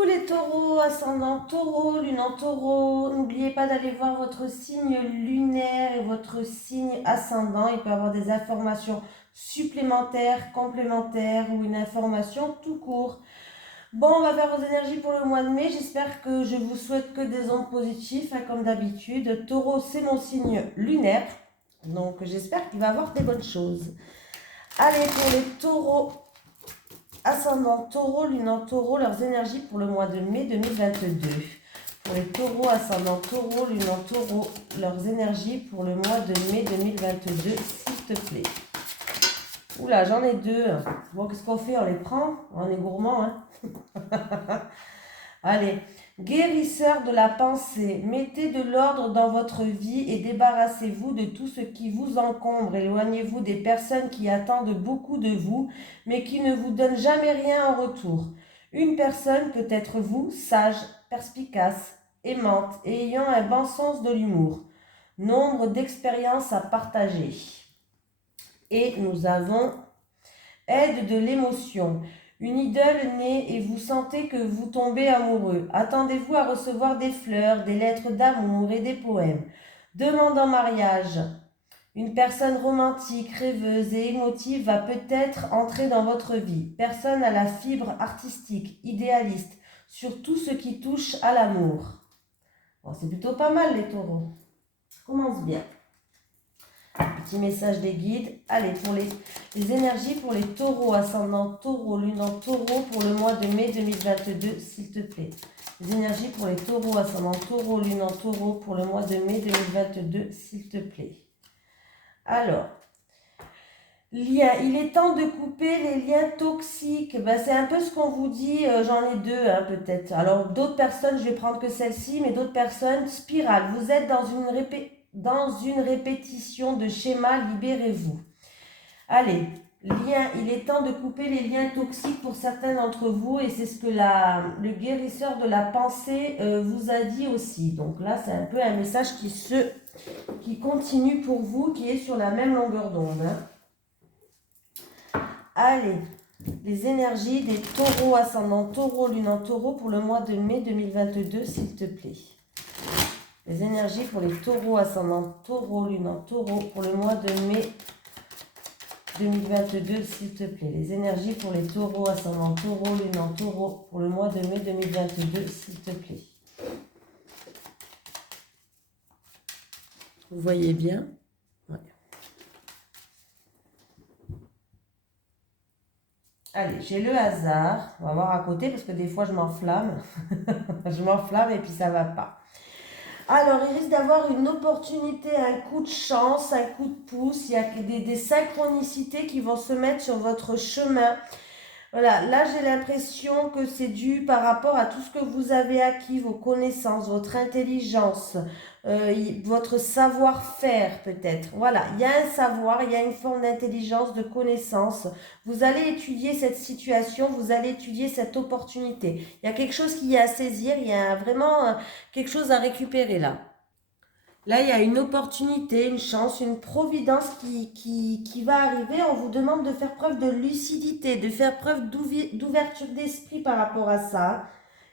Coucou les taureaux, ascendant taureau, lune en taureau. N'oubliez pas d'aller voir votre signe lunaire et votre signe ascendant. Il peut y avoir des informations supplémentaires, complémentaires ou une information tout court. Bon, on va faire vos énergies pour le mois de mai. J'espère que je vous souhaite que des ondes positives, comme d'habitude. Taureau, c'est mon signe lunaire. Donc j'espère qu'il va y avoir des bonnes choses. Allez, pour les taureaux. Ascendant taureau, lune en taureau, leurs énergies pour le mois de mai 2022. Pour les taureaux, ascendant taureau, lune en taureau, leurs énergies pour le mois de mai 2022, s'il te plaît. Oula, j'en ai deux. Bon, qu'est-ce qu'on fait? On les prend? On est gourmand, hein? Allez, guérisseur de la pensée, mettez de l'ordre dans votre vie et débarrassez-vous de tout ce qui vous encombre. Éloignez-vous des personnes qui attendent beaucoup de vous, mais qui ne vous donnent jamais rien en retour. Une personne peut être vous, sage, perspicace, aimante et ayant un bon sens de l'humour. Nombre d'expériences à partager. Et nous avons aide de l'émotion. Une idole naît et vous sentez que vous tombez amoureux. Attendez-vous à recevoir des fleurs, des lettres d'amour et des poèmes. Demande en mariage. Une personne romantique, rêveuse et émotive va peut-être entrer dans votre vie. Personne à la fibre artistique, idéaliste, sur tout ce qui touche à l'amour. Bon, c'est plutôt pas mal les taureaux. Ça commence bien. Petit message des guides. Allez, pour les énergies pour les taureaux, ascendant taureau, lune en taureau pour le mois de mai 2022, s'il te plaît. Les énergies pour les taureaux, ascendant taureau, lune en taureau pour le mois de mai 2022, s'il te plaît. Alors, lien. Il est temps de couper les liens toxiques. C'est un peu ce qu'on vous dit, j'en ai deux peut-être. Alors, d'autres personnes, je vais prendre que celle-ci, mais d'autres personnes, spirale. Vous êtes dans une répétition de schéma, libérez-vous. Allez, lien, il est temps de couper les liens toxiques pour certains d'entre vous et c'est ce que le guérisseur de la pensée vous a dit aussi. Donc là, c'est un peu un message qui continue pour vous, qui est sur la même longueur d'onde. Allez, les énergies des taureaux ascendant taureau, lune en taureau pour le mois de mai 2022, s'il te plaît. Les énergies pour les taureaux ascendant taureau, lune en taureau pour le mois de mai 2022, s'il te plaît. Les énergies pour les taureaux ascendant taureau, lune en taureau pour le mois de mai 2022, s'il te plaît. Vous voyez bien? Ouais. Allez, j'ai le hasard. On va voir à côté parce que des fois je m'enflamme. Je m'enflamme et puis ça va pas. Alors, il risque d'avoir une opportunité, un coup de chance, un coup de pouce. Il y a des synchronicités qui vont se mettre sur votre chemin. Voilà, là j'ai l'impression que c'est dû par rapport à tout ce que vous avez acquis, vos connaissances, votre intelligence, votre savoir-faire peut-être. Voilà, il y a un savoir, il y a une forme d'intelligence, de connaissance. Vous allez étudier cette situation, vous allez étudier cette opportunité. Il y a quelque chose qui est à saisir, il y a vraiment quelque chose à récupérer là. Là, il y a une opportunité, une chance, une providence qui va arriver. On vous demande de faire preuve de lucidité, de faire preuve d'ouverture d'esprit par rapport à ça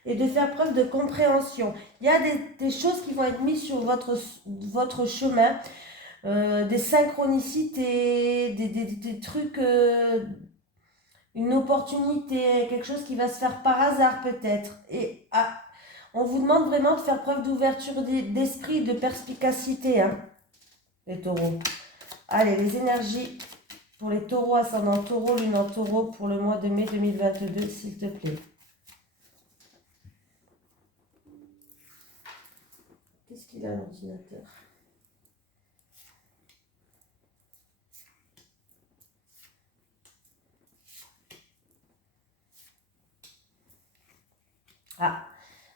et de faire preuve de compréhension. Il y a des choses qui vont être mises sur votre chemin, des synchronicités, des trucs, une opportunité, quelque chose qui va se faire par hasard peut-être. Et on vous demande vraiment de faire preuve d'ouverture d'esprit, de perspicacité, les taureaux. Allez, les énergies pour les taureaux ascendant taureau, lune en taureau pour le mois de mai 2022, s'il te plaît. Qu'est-ce qu'il a l'ordinateur?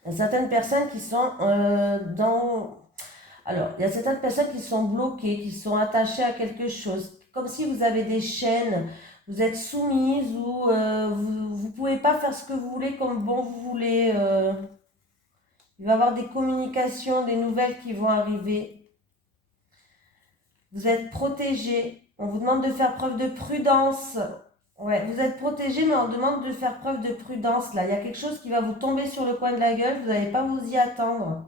Il y a certaines personnes qui sont Alors, il y a certaines personnes qui sont bloquées, qui sont attachées à quelque chose. Comme si vous avez des chaînes, vous êtes soumise ou vous ne pouvez pas faire ce que vous voulez comme bon vous voulez. Il va y avoir des communications, des nouvelles qui vont arriver. Vous êtes protégé. On vous demande de faire preuve de prudence. Ouais, vous êtes protégé, mais on demande de faire preuve de prudence là. Il y a quelque chose qui va vous tomber sur le coin de la gueule, vous n'allez pas vous y attendre.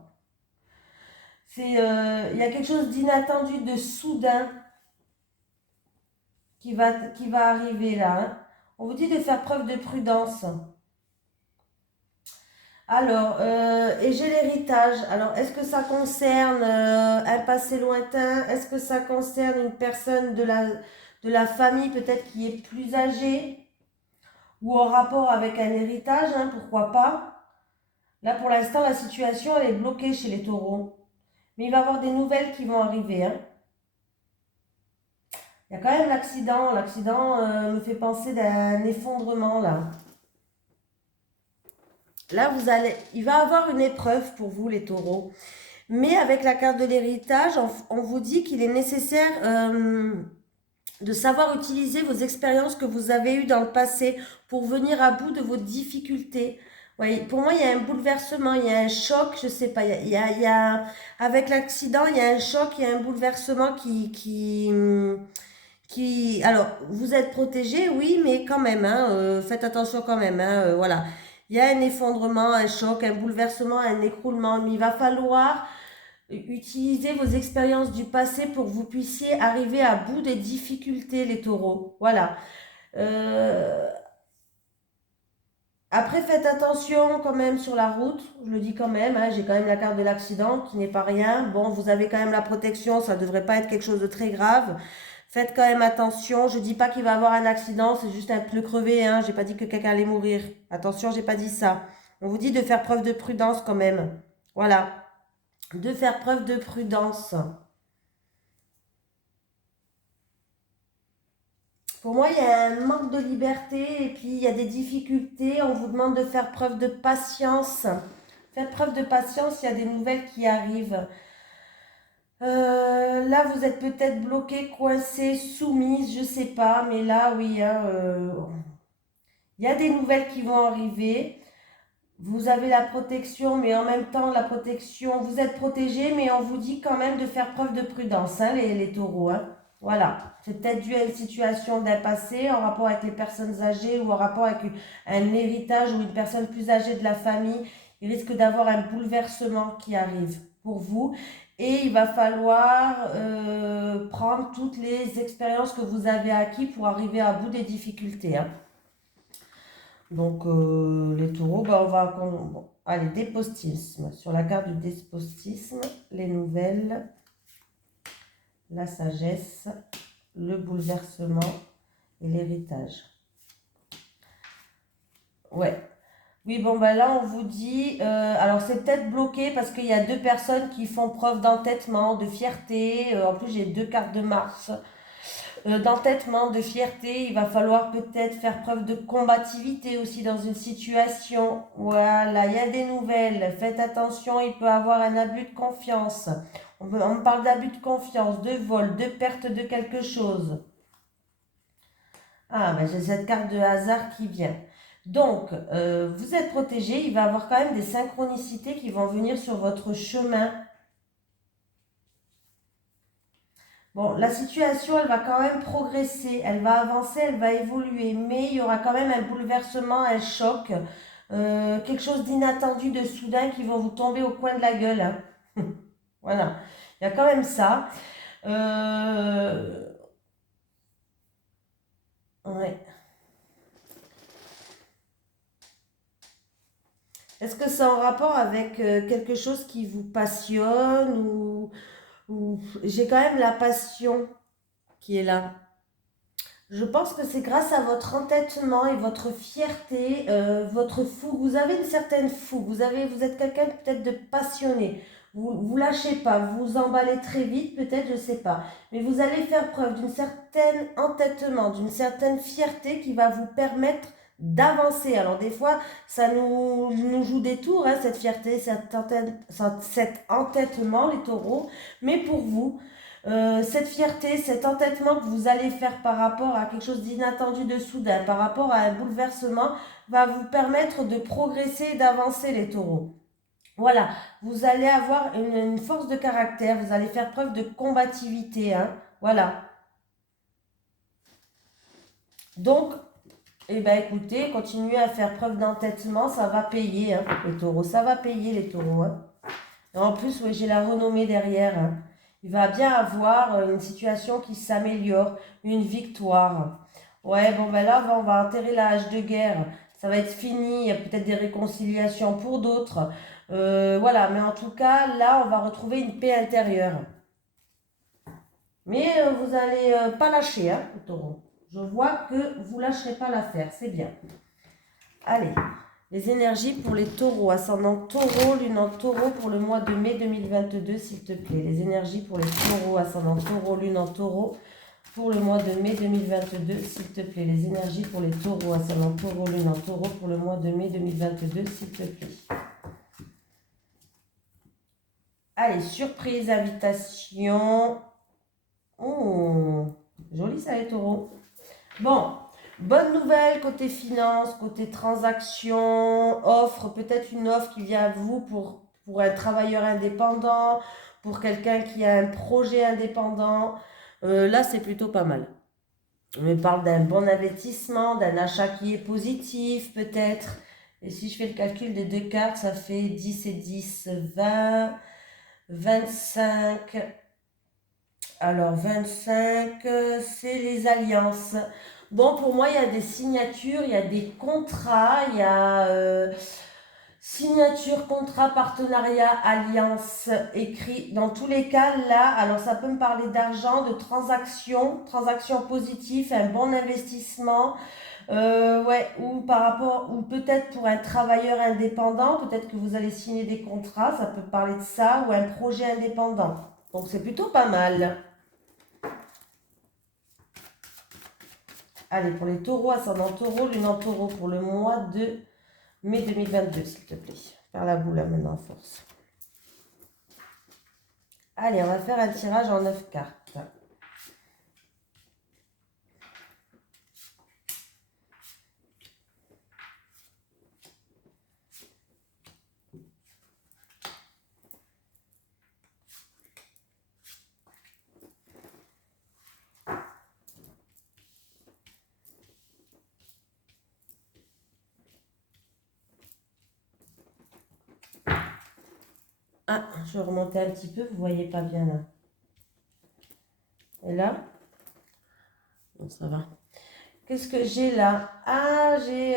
Il y a quelque chose d'inattendu, de soudain qui va arriver là, hein. On vous dit de faire preuve de prudence. Alors, et j'ai l'héritage. Alors, est-ce que ça concerne un passé lointain? Est-ce que ça concerne une personne de la famille peut-être qui est plus âgée? Ou en rapport avec un héritage, hein, pourquoi pas? Là, pour l'instant, la situation, elle est bloquée chez les taureaux. Mais il va y avoir des nouvelles qui vont arriver, hein. Il y a quand même l'accident. L'accident me fait penser d'un effondrement, là. Là, il va y avoir une épreuve pour vous, les taureaux. Mais avec la carte de l'héritage, on vous dit qu'il est nécessaire de savoir utiliser vos expériences que vous avez eues dans le passé pour venir à bout de vos difficultés. Oui, pour moi, il y a un bouleversement, il y a un choc, je sais pas, avec l'accident, il y a un choc, il y a un bouleversement alors, vous êtes protégé, oui, mais quand même, hein, faites attention quand même, hein, voilà. Il y a un effondrement, un choc, un bouleversement, un écroulement, mais il va falloir utiliser vos expériences du passé pour que vous puissiez arriver à bout des difficultés, les taureaux. Voilà. Euh, Après, faites attention quand même sur la route. Je le dis quand même, hein, j'ai quand même la carte de l'accident qui n'est pas rien. Bon, vous avez quand même la protection, ça ne devrait pas être quelque chose de très grave. Faites quand même attention. Je ne dis pas qu'il va y avoir un accident, c'est juste un pneu crevé. Hein. Je n'ai pas dit que quelqu'un allait mourir. Attention, je n'ai pas dit ça. On vous dit de faire preuve de prudence quand même. Voilà. De faire preuve de prudence. Pour moi, il y a un manque de liberté et puis il y a des difficultés. On vous demande de faire preuve de patience. Faites preuve de patience, il y a des nouvelles qui arrivent. Là, vous êtes peut-être bloqué, coincé, soumise, je sais pas, mais là, oui, hein, il y a des nouvelles qui vont arriver. Vous avez la protection, mais en même temps, la protection, vous êtes protégé, mais on vous dit quand même de faire preuve de prudence, hein, les taureaux, hein. Voilà, c'est peut-être dû à une situation d'un passé en rapport avec les personnes âgées ou en rapport avec un héritage ou une personne plus âgée de la famille. Il risque d'avoir un bouleversement qui arrive pour vous et il va falloir prendre toutes les expériences que vous avez acquises pour arriver à bout des difficultés, hein. Donc, les taureaux, ben, bon, allez, despotisme. Sur la carte du despotisme, les nouvelles, la sagesse, le bouleversement et l'héritage. Ouais. Oui, bon, ben là, on vous dit... alors, c'est peut-être bloqué parce qu'il y a deux personnes qui font preuve d'entêtement, de fierté. En plus, j'ai deux cartes de Mars. D'entêtement, de fierté. Il va falloir peut-être faire preuve de combativité aussi dans une situation. Voilà, il y a des nouvelles. Faites attention, il peut y avoir un abus de confiance. On parle d'abus de confiance, de vol, de perte de quelque chose. Ah, ben j'ai cette carte de hasard qui vient. Donc, vous êtes protégé. Il va y avoir quand même des synchronicités qui vont venir sur votre chemin. Bon, la situation, elle va quand même progresser, elle va avancer, elle va évoluer, mais il y aura quand même un bouleversement, un choc, quelque chose d'inattendu, de soudain qui va vous tomber au coin de la gueule, hein. Voilà, il y a quand même ça. Ouais. Est-ce que c'est en rapport avec quelque chose qui vous passionne ou... J'ai quand même la passion qui est là. Je pense que c'est grâce à votre entêtement et votre fierté, votre fougue. Vous avez une certaine fougue. Vous êtes quelqu'un peut-être de passionné. Vous lâchez pas, vous vous emballez très vite, peut-être, je sais pas. Mais vous allez faire preuve d'une certaine entêtement, d'une certaine fierté qui va vous permettre d'avancer. Alors des fois, ça nous joue des tours, hein, cette fierté, cet entêtement, les taureaux. Mais pour vous, cette fierté, cet entêtement que vous allez faire par rapport à quelque chose d'inattendu de soudain, par rapport à un bouleversement, va vous permettre de progresser et d'avancer, les taureaux. Voilà, vous allez avoir une force de caractère, vous allez faire preuve de combativité, hein. Voilà. Donc, Eh bien, écoutez, continuez à faire preuve d'entêtement, ça va payer, hein, les taureaux. Ça va payer, les taureaux. Hein. Et en plus, oui, j'ai la renommée derrière. Hein. Il va bien avoir une situation qui s'améliore, une victoire. Ouais, bon, ben là, on va enterrer la hache de guerre. Ça va être fini. Il y a peut-être des réconciliations pour d'autres. Voilà, mais en tout cas, là, on va retrouver une paix intérieure. Mais vous n'allez pas lâcher, hein, le taureau. Je vois que vous ne lâcherez pas l'affaire, c'est bien. Allez, les énergies pour les taureaux, ascendant taureau, lune en taureau pour le mois de mai 2022, s'il te plaît. Les énergies pour les taureaux, ascendant taureau, lune en taureau pour le mois de mai 2022, s'il te plaît. Les énergies pour les taureaux, ascendant taureau, lune en taureau pour le mois de mai 2022, s'il te plaît. Allez, surprise, invitation. Oh, joli ça les taureaux. Bon, bonne nouvelle côté finance, côté transaction, offre, peut-être une offre qui vient à vous pour un travailleur indépendant, pour quelqu'un qui a un projet indépendant. Là, c'est plutôt pas mal. On me parle d'un bon investissement, d'un achat qui est positif peut-être. Et si je fais le calcul des deux cartes, ça fait 10 et 10, 20, 25. Alors, 25, c'est les alliances. Bon, pour moi, il y a des signatures, il y a des contrats, il y a signature, contrat, partenariat, alliance, écrit. Dans tous les cas, là, alors ça peut me parler d'argent, de transaction positive, un bon investissement. Ouais, ou par rapport, ou peut-être pour un travailleur indépendant, peut-être que vous allez signer des contrats, ça peut parler de ça, ou un projet indépendant. Donc, c'est plutôt pas mal. Allez, pour les taureaux, ascendant taureau, lune en taureau pour le mois de mai 2022, s'il te plaît. Faire la boule là maintenant, en force. Allez, on va faire un tirage en 9 cartes. Ah, je vais remonter un petit peu, vous voyez pas bien là. Et là? Bon, ça va. Qu'est-ce que j'ai là? Ah, j'ai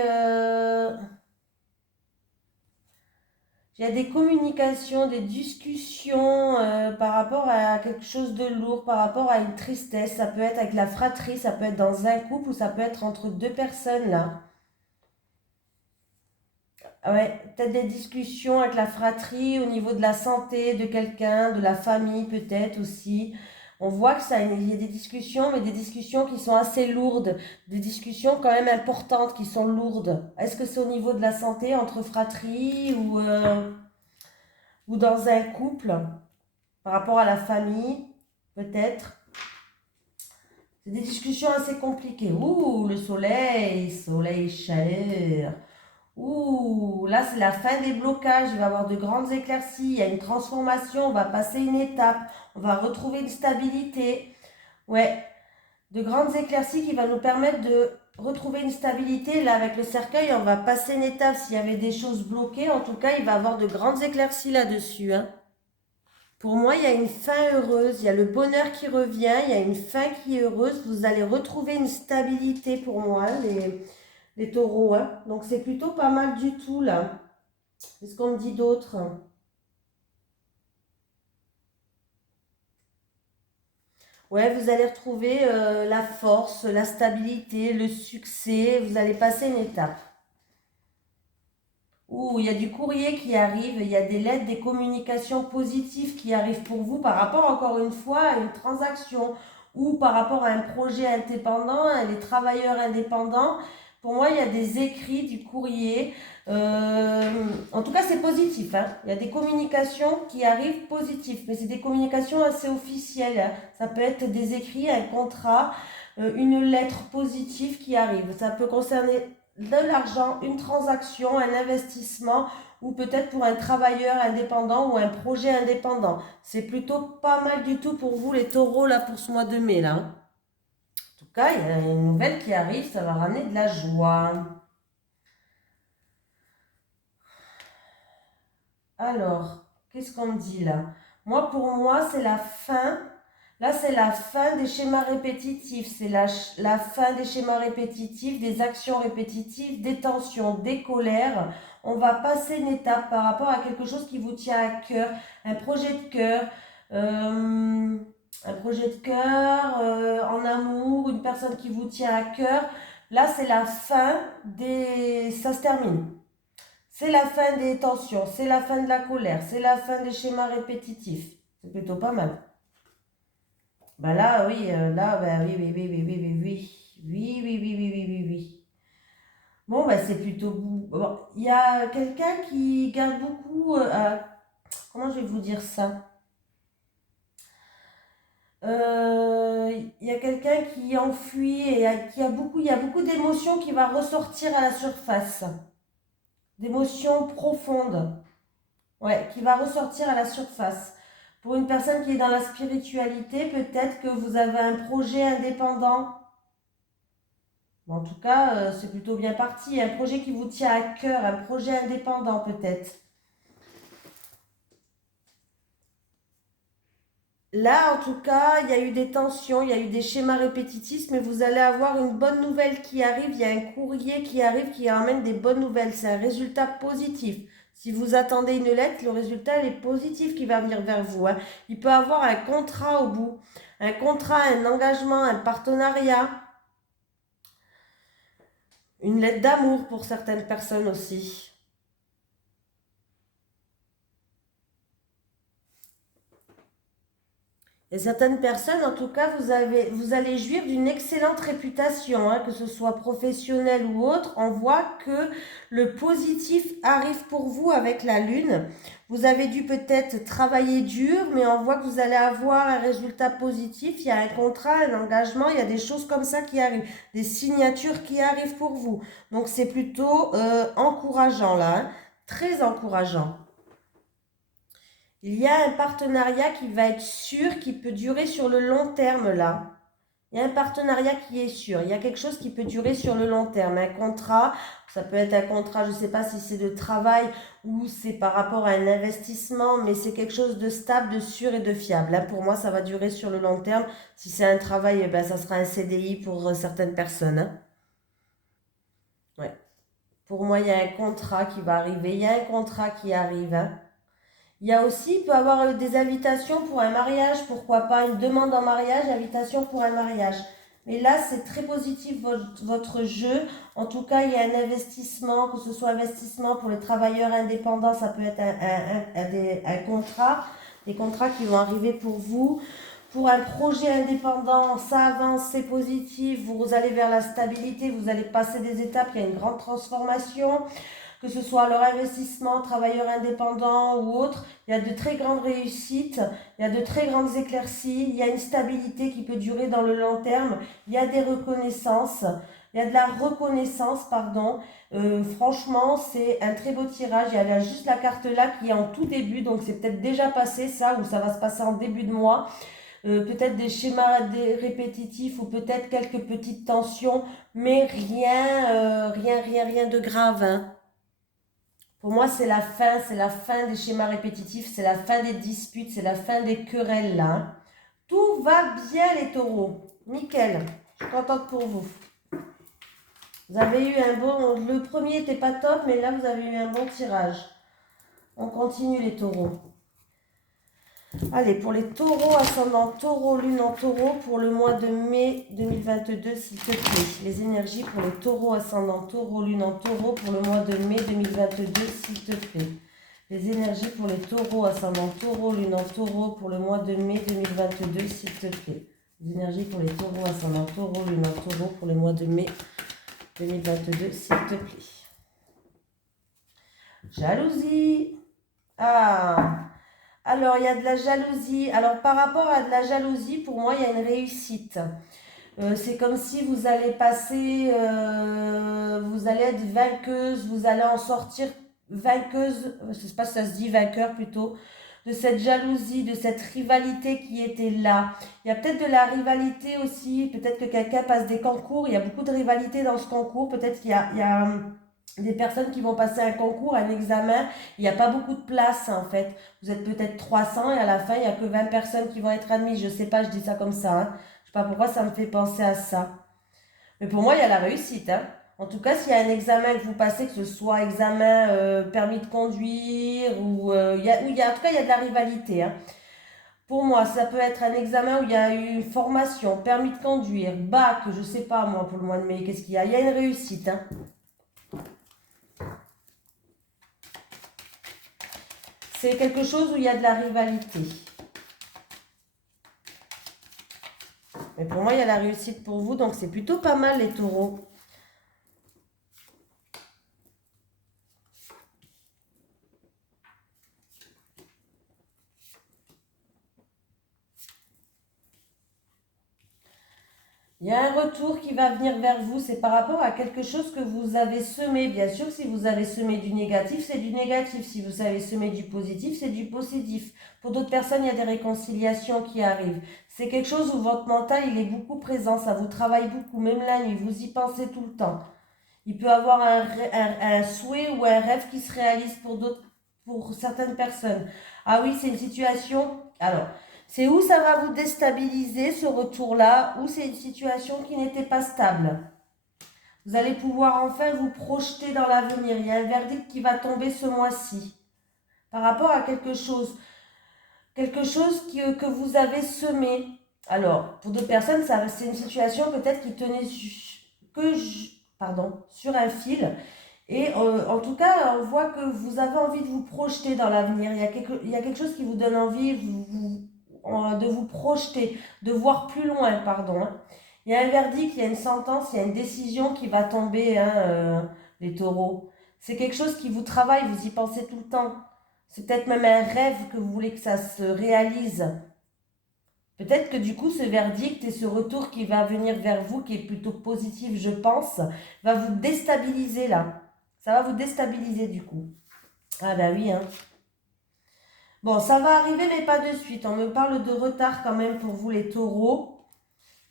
des communications, des discussions par rapport à quelque chose de lourd, par rapport à une tristesse. Ça peut être avec la fratrie, ça peut être dans un couple ou ça peut être entre deux personnes là. Ouais, peut-être des discussions avec la fratrie au niveau de la santé de quelqu'un, de la famille peut-être aussi. On voit que ça, il y a des discussions, mais des discussions qui sont assez lourdes, des discussions quand même importantes qui sont lourdes. Est-ce que c'est au niveau de la santé entre fratries ou dans un couple, par rapport à la famille, peut-être? C'est des discussions assez compliquées. Ouh, le soleil, soleil, chaleur. Ouh, là c'est la fin des blocages, il va y avoir de grandes éclaircies, il y a une transformation, on va passer une étape, on va retrouver une stabilité. Ouais, de grandes éclaircies qui va nous permettre de retrouver une stabilité. Là avec le cercueil, on va passer une étape. S'il y avait des choses bloquées, en tout cas, il va y avoir de grandes éclaircies là-dessus. Hein. Pour moi, il y a une fin heureuse, il y a le bonheur qui revient, il y a une fin qui est heureuse. Vous allez retrouver une stabilité pour moi, les taureaux. Hein. Donc c'est plutôt pas mal du tout là. Qu'est-ce qu'on me dit d'autre? Ouais, vous allez retrouver la force, la stabilité, le succès. Vous allez passer une étape. Ouh, il y a du courrier qui arrive, il y a des lettres, des communications positives qui arrivent pour vous par rapport, encore une fois, à une transaction ou par rapport à un projet indépendant, les travailleurs indépendants. Pour moi, il y a des écrits, du courrier. En tout cas, c'est positif. Hein. Il y a des communications qui arrivent positives, mais c'est des communications assez officielles. Hein. Ça peut être des écrits, un contrat, une lettre positive qui arrive. Ça peut concerner de l'argent, une transaction, un investissement ou peut-être pour un travailleur indépendant ou un projet indépendant. C'est plutôt pas mal du tout pour vous les taureaux là pour ce mois de mai là. En tout tout cas, il y a une nouvelle qui arrive, ça va ramener de la joie. Alors, qu'est-ce qu'on me dit là? Moi, pour moi, c'est la fin. Là, c'est la fin des schémas répétitifs. C'est la fin des schémas répétitifs, des actions répétitives, des tensions, des colères. On va passer une étape par rapport à quelque chose qui vous tient à cœur, un projet de cœur, en amour, une personne qui vous tient à cœur. Là, c'est la fin des... Ça se termine. C'est la fin des tensions, c'est la fin de la colère, c'est la fin des schémas répétitifs. C'est plutôt pas mal. Ben là, oui, oui, oui, oui, oui, oui, oui, oui. Oui, oui, oui, oui, oui, oui, oui. Bon, ben c'est plutôt... Bon, il y a quelqu'un qui garde beaucoup... comment je vais vous dire ça? Il y a quelqu'un qui enfuit et il y a beaucoup d'émotions qui va ressortir à la surface. D'émotions profondes. Ouais, qui va ressortir à la surface. Pour une personne qui est dans la spiritualité, peut-être que vous avez un projet indépendant. En tout cas, c'est plutôt bien parti. Un projet qui vous tient à cœur, un projet indépendant peut-être. Là, en tout cas, il y a eu des tensions, il y a eu des schémas répétitifs, mais vous allez avoir une bonne nouvelle qui arrive. Il y a un courrier qui arrive qui ramène des bonnes nouvelles. C'est un résultat positif. Si vous attendez une lettre, le résultat est positif qui va venir vers vous, hein. Il peut avoir un contrat au bout, un contrat, un engagement, un partenariat, une lettre d'amour pour certaines personnes aussi. Et certaines personnes, en tout cas, vous allez jouir d'une excellente réputation, hein, que ce soit professionnel ou autre. On voit que le positif arrive pour vous avec la lune. Vous avez dû peut-être travailler dur, mais on voit que vous allez avoir un résultat positif. Il y a un contrat, un engagement, il y a des choses comme ça qui arrivent, des signatures qui arrivent pour vous. Donc c'est plutôt encourageant là, hein, très encourageant. Il y a un partenariat qui va être sûr, qui peut durer sur le long terme là. Il y a un partenariat qui est sûr. Il y a quelque chose qui peut durer sur le long terme. Un contrat, ça peut être un contrat, je ne sais pas si c'est de travail ou c'est par rapport à un investissement, mais c'est quelque chose de stable, de sûr et de fiable. Là, pour moi, ça va durer sur le long terme. Si c'est un travail, eh ben, ça sera un CDI pour certaines personnes, hein. Ouais. Pour moi, il y a un contrat qui va arriver. Il y a un contrat qui arrive, hein. Il y a aussi, il peut y avoir des invitations pour un mariage, pourquoi pas, une demande en mariage, invitation pour un mariage. Mais là, c'est très positif votre jeu. En tout cas, il y a un investissement, que ce soit investissement pour les travailleurs indépendants, ça peut être un contrat, des contrats qui vont arriver pour vous. Pour un projet indépendant, ça avance, c'est positif, vous allez vers la stabilité, vous allez passer des étapes, il y a une grande transformation, que ce soit leur investissement, travailleurs indépendants ou autre, il y a de très grandes réussites, il y a de très grandes éclaircies, il y a une stabilité qui peut durer dans le long terme, il y a des reconnaissances, il y a de la reconnaissance, pardon. Franchement, c'est un très beau tirage. Il y a juste la carte là qui est en tout début, donc c'est peut-être déjà passé ça, ou ça va se passer en début de mois. Peut-être des schémas répétitifs ou peut-être quelques petites tensions, mais rien de grave, hein. Pour moi, c'est la fin des schémas répétitifs, c'est la fin des disputes, c'est la fin des querelles là, hein. Tout va bien les taureaux. Nickel. Je suis contente pour vous. Vous avez eu un bon... Le premier n'était pas top, mais là, vous avez eu un bon tirage. On continue les taureaux. Allez, pour les taureaux, ascendant taureau, lune en taureau, pour le mois de mai 2022, s'il te plaît. Les énergies pour les taureaux, ascendant taureau, lune en taureau, pour le mois de mai 2022, s'il te plaît. Les énergies pour les taureaux, ascendant taureau, lune en taureau, pour le mois de mai 2022, s'il te plaît. Les énergies pour les taureaux, ascendant taureau, lune en taureau, pour le mois de mai 2022, s'il te plaît. Jalousie. Ah. Alors, il y a de la jalousie. Alors, par rapport à de la jalousie, pour moi, il y a une réussite. C'est comme si vous allez passer, vous allez être vainqueuse, vous allez en sortir vainqueuse, je ne sais pas si ça se dit vainqueur plutôt. de cette jalousie, de cette rivalité qui était là. Il y a peut-être de la rivalité aussi, peut-être que quelqu'un passe des concours, il y a beaucoup de rivalité dans ce concours, peut-être qu'il y a des personnes qui vont passer un concours, un examen, il n'y a pas beaucoup de place en fait. Vous êtes peut-être 300 et à la fin, il n'y a que 20 personnes qui vont être admises. Je ne sais pas, je dis ça comme ça. Hein. Je ne sais pas pourquoi ça me fait penser à ça. Mais pour moi, il y a la réussite. Hein. En tout cas, s'il y a un examen que vous passez, que ce soit examen permis de conduire, en tout cas, il y a de la rivalité. Hein. Pour moi, ça peut être un examen où il y a eu une formation, permis de conduire, bac, je ne sais pas moi pour le mois de mai, qu'est-ce qu'il y a? Il y a une réussite. Hein. C'est quelque chose où il y a de la rivalité. Mais pour moi, il y a la réussite pour vous, donc c'est plutôt pas mal les taureaux. Il y a un retour qui va venir vers vous, c'est par rapport à quelque chose que vous avez semé. Bien sûr, si vous avez semé du négatif, c'est du négatif. Si vous avez semé du positif, c'est du positif. Pour d'autres personnes, il y a des réconciliations qui arrivent. C'est quelque chose où votre mental, il est beaucoup présent, ça vous travaille beaucoup, même la nuit, vous y pensez tout le temps. Il peut avoir un souhait ou un rêve qui se réalise pour certaines personnes. Ah oui, c'est une situation... Alors, c'est où ça va vous déstabiliser, ce retour-là, ou c'est une situation qui n'était pas stable. Vous allez pouvoir enfin vous projeter dans l'avenir. Il y a un verdict qui va tomber ce mois-ci par rapport à quelque chose que vous avez semé. Alors, pour d'autres personnes, c'est une situation peut-être qui tenait sur un fil. Et en tout cas, on voit que vous avez envie de vous projeter dans l'avenir. Il y a quelque chose qui vous donne envie de vous projeter, de voir plus loin, pardon. Hein. Il y a un verdict, il y a une sentence, il y a une décision qui va tomber, hein, les taureaux. C'est quelque chose qui vous travaille, vous y pensez tout le temps. C'est peut-être même un rêve que vous voulez que ça se réalise. Peut-être que du coup, ce verdict et ce retour qui va venir vers vous, qui est plutôt positif, je pense, va vous déstabiliser là. Ça va vous déstabiliser du coup. Ah bah oui, hein. Bon, ça va arriver, mais pas de suite. On me parle de retard quand même pour vous les taureaux.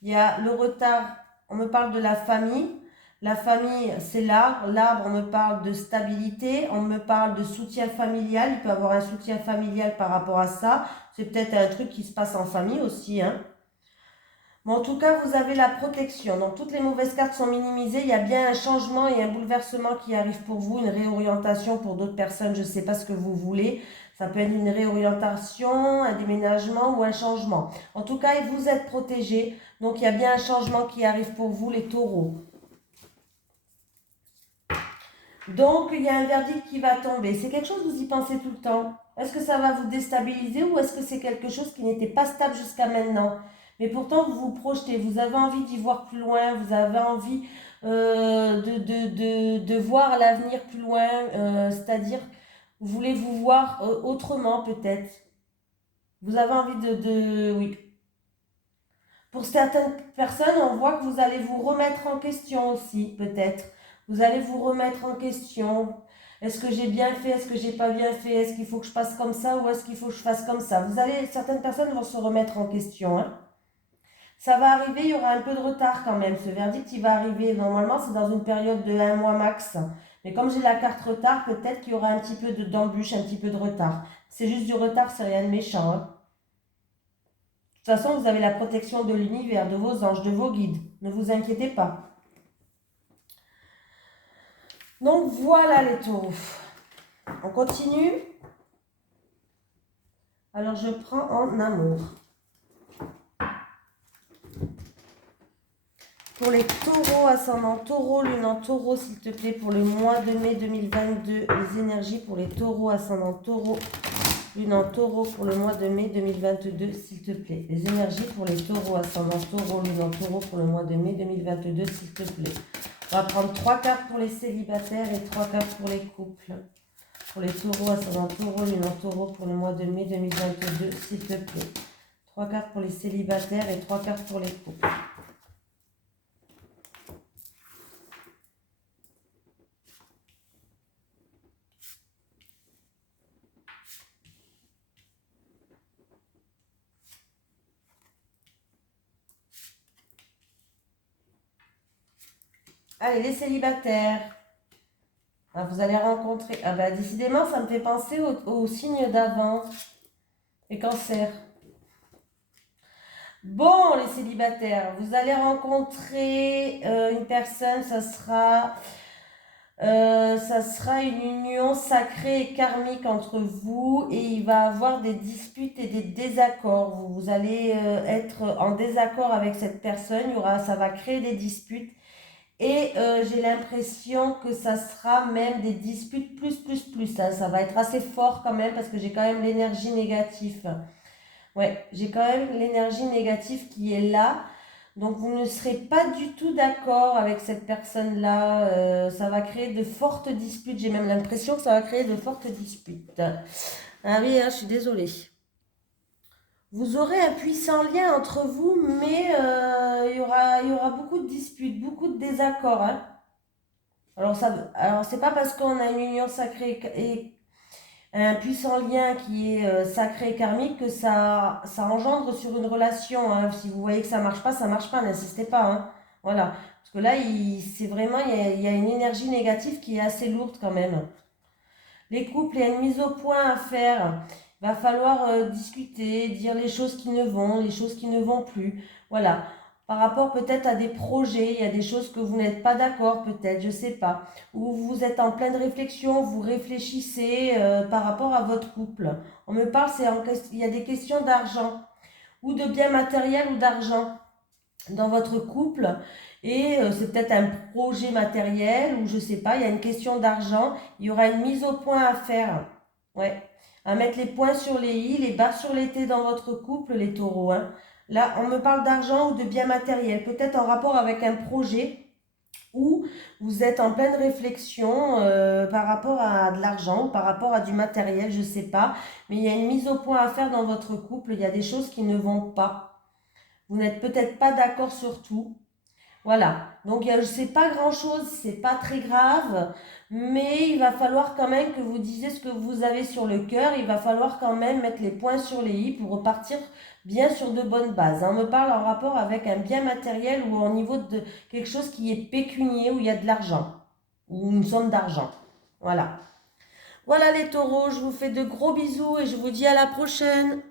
Il y a le retard, on me parle de la famille. La famille, c'est l'arbre. L'arbre, on me parle de stabilité. On me parle de soutien familial. Il peut y avoir un soutien familial par rapport à ça. C'est peut-être un truc qui se passe en famille aussi, hein. Mais en tout cas, vous avez la protection. Donc, toutes les mauvaises cartes sont minimisées. Il y a bien un changement et un bouleversement qui arrive pour vous, une réorientation pour d'autres personnes. Je ne sais pas ce que vous voulez. Ça peut être une réorientation, un déménagement ou un changement. En tout cas, vous êtes protégés. Donc, il y a bien un changement qui arrive pour vous, les taureaux. Donc, il y a un verdict qui va tomber. C'est quelque chose, vous y pensez tout le temps. Est-ce que ça va vous déstabiliser ou est-ce que c'est quelque chose qui n'était pas stable jusqu'à maintenant? Mais pourtant, vous vous projetez, vous avez envie d'y voir plus loin, vous avez envie de voir l'avenir plus loin, c'est-à-dire, vous voulez vous voir autrement peut-être. Vous avez envie oui. Pour certaines personnes, on voit que vous allez vous remettre en question aussi, peut-être. Vous allez vous remettre en question. Est-ce que j'ai bien fait? Est-ce que j'ai pas bien fait? Est-ce qu'il faut que je fasse comme ça ou est-ce qu'il faut que je fasse comme ça? Certaines personnes vont se remettre en question. Hein. Ça va arriver, il y aura un peu de retard quand même. Ce verdict, il va arriver. Normalement, c'est dans une période de 1 mois max. Mais comme j'ai la carte retard, peut-être qu'il y aura un petit peu d'embûche, un petit peu de retard. C'est juste du retard, c'est rien de méchant. Hein. De toute façon, vous avez la protection de l'univers, de vos anges, de vos guides. Ne vous inquiétez pas. Donc voilà les taureaux. On continue. Alors je prends en amour. Pour les taureaux, ascendant taureau, lune en taureau, s'il te plaît, pour le mois de mai 2022, les énergies pour les taureaux, ascendant taureau, lune en taureau, pour le mois de mai 2022, s'il te plaît. Les énergies pour les taureaux, ascendant taureau, lune en taureau, pour le mois de mai 2022, s'il te plaît. On va prendre 3 cartes pour les célibataires et 3 cartes pour les couples. Pour les taureaux, ascendant taureau, lune en taureau, pour le mois de mai 2022, s'il te plaît. 3 cartes pour les célibataires et 3 cartes pour les couples. Allez, les célibataires. Ah, vous allez rencontrer... Ah bah décidément, ça me fait penser au signe d'avant. Les cancers. Bon, les célibataires, vous allez rencontrer une personne, ça sera une union sacrée et karmique entre vous et il va avoir des disputes et des désaccords. Vous allez être en désaccord avec cette personne, ça va créer des disputes et j'ai l'impression que ça sera même des disputes plus, hein. Ça va être assez fort quand même parce que j'ai quand même l'énergie négative. Ouais, j'ai quand même l'énergie négative qui est là. Donc vous ne serez pas du tout d'accord avec cette personne-là. Ça va créer de fortes disputes. J'ai même l'impression que ça va créer de fortes disputes. Ah oui, hein, je suis désolée. Vous aurez un puissant lien entre vous, mais il y aura beaucoup de disputes, beaucoup de désaccords, hein. Alors c'est pas parce qu'on a une union sacrée et un puissant lien qui est sacré et karmique que ça engendre sur une relation, hein. Si vous voyez que ça marche pas, n'insistez pas, hein. Voilà. Parce que là, c'est vraiment, il y a une énergie négative qui est assez lourde quand même. Les couples, il y a une mise au point à faire. Il va falloir discuter, dire les choses qui ne vont, les choses qui ne vont plus. Voilà. Par rapport peut-être à des projets, il y a des choses que vous n'êtes pas d'accord, peut-être, je sais pas. Ou vous êtes en pleine réflexion, vous réfléchissez par rapport à votre couple. On me parle, il y a des questions d'argent, ou de biens matériels ou d'argent dans votre couple et c'est peut-être un projet matériel ou je sais pas, il y a une question d'argent, il y aura une mise au point à faire. Ouais, à mettre les points sur les i, les barres sur les t dans votre couple, les taureaux, hein. Là, on me parle d'argent ou de biens matériels, peut-être en rapport avec un projet où vous êtes en pleine réflexion par rapport à de l'argent ou par rapport à du matériel, je sais pas, mais il y a une mise au point à faire dans votre couple, il y a des choses qui ne vont pas. Vous n'êtes peut-être pas d'accord sur tout. Voilà. Donc, sais pas grand-chose, c'est pas très grave, mais il va falloir quand même que vous disiez ce que vous avez sur le cœur. Il va falloir quand même mettre les points sur les i pour repartir bien sur de bonnes bases, hein. On me parle en rapport avec un bien matériel ou au niveau de quelque chose qui est pécunier, où il y a de l'argent, ou une somme d'argent. Voilà. Voilà les taureaux, je vous fais de gros bisous et je vous dis à la prochaine.